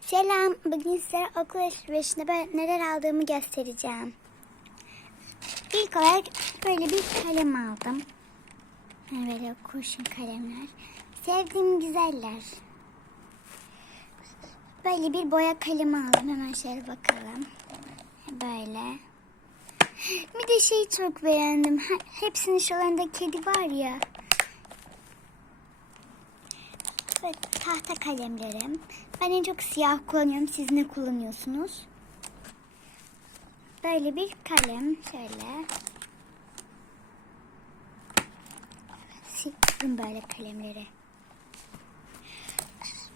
Selam. Bugün size okul alışverişinde ben neler aldığımı göstereceğim. İlk olarak böyle bir kalem aldım. Yani Böyle kurşun kalemler. Sevdiğim güzeller. Böyle bir boya kalemi aldım. Hemen şöyle bakalım. Böyle. Bir de şeyi çok beğendim. Hepsinin şuralarında kedi var ya. Ve tahta kalemlerim. Ben en çok siyah kullanıyorum. Siz ne kullanıyorsunuz? Böyle bir kalem. Şöyle. Sildim böyle kalemleri.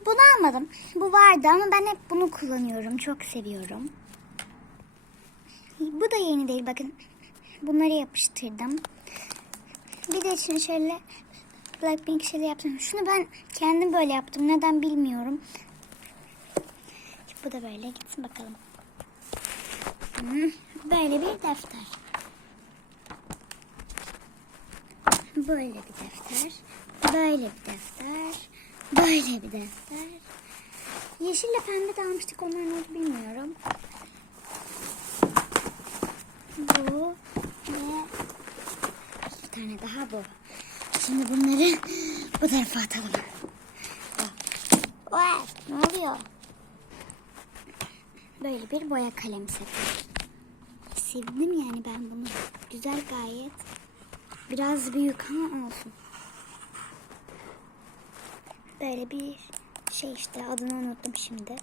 Bunu almadım. Bu vardı ama ben hep bunu kullanıyorum. Çok seviyorum. Bu da yeni değil bakın. Bunları yapıştırdım. Bir de şimdi şöyle Blackpink şeyle yaptım. Şunu ben kendim böyle yaptım. Neden bilmiyorum. Bu da böyle gitsin bakalım. Hmm, Böyle bir defter. Böyle bir defter. Böyle bir defter. Böyle bir defter. Yeşille pembe de almıştık. Onların adı bilmiyorum. Bu ve bir tane daha bu. Şimdi bunları bu tarafa atalım. Vay, ne oluyor? Böyle bir boya kalem seti. Sevdim yani ben bunu. Güzel gayet. Biraz büyük ama olsun. Böyle bir şey işte adını unuttum şimdi.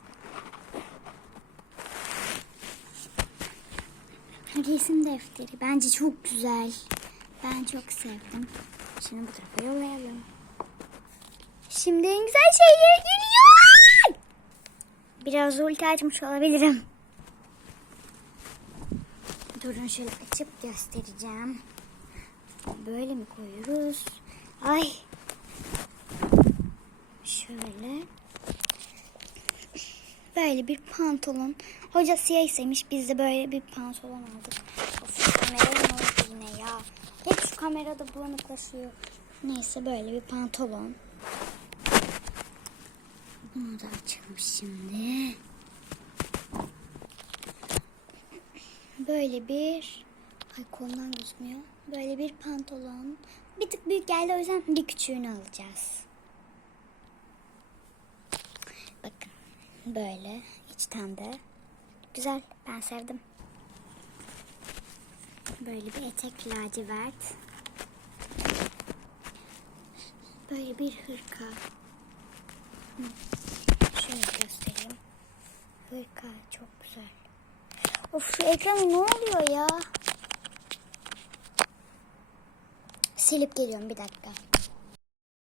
Resim defteri. Bence çok güzel. Ben çok sevdim. Şimdi bu tarafa yollayalım. Şimdi en güzel şeyler geliyor. Biraz ulti açmış olabilirim. Durun şöyle açıp göstereceğim. Böyle mi koyuyoruz? Ay. Şöyle. Böyle bir pantolon. Hoca siyah istemiş. Biz de böyle bir pantolon aldık. Of kameraya ne oldu yine ya? Hep şu kamerada bulanıklaşıyor. Neyse böyle bir pantolon. Bunu da açalım şimdi. Böyle bir... Ay kolundan gözükmüyor. Böyle bir pantolon. Bir tık büyük geldi o yüzden bir küçüğünü alacağız. Bakın böyle içten de güzel ben sevdim. Böyle bir etek lacivert. Böyle bir hırka. Hı. Şöyle göstereyim. Hırka çok güzel. Of şu ekran ne oluyor ya? Silip geliyorum bir dakika.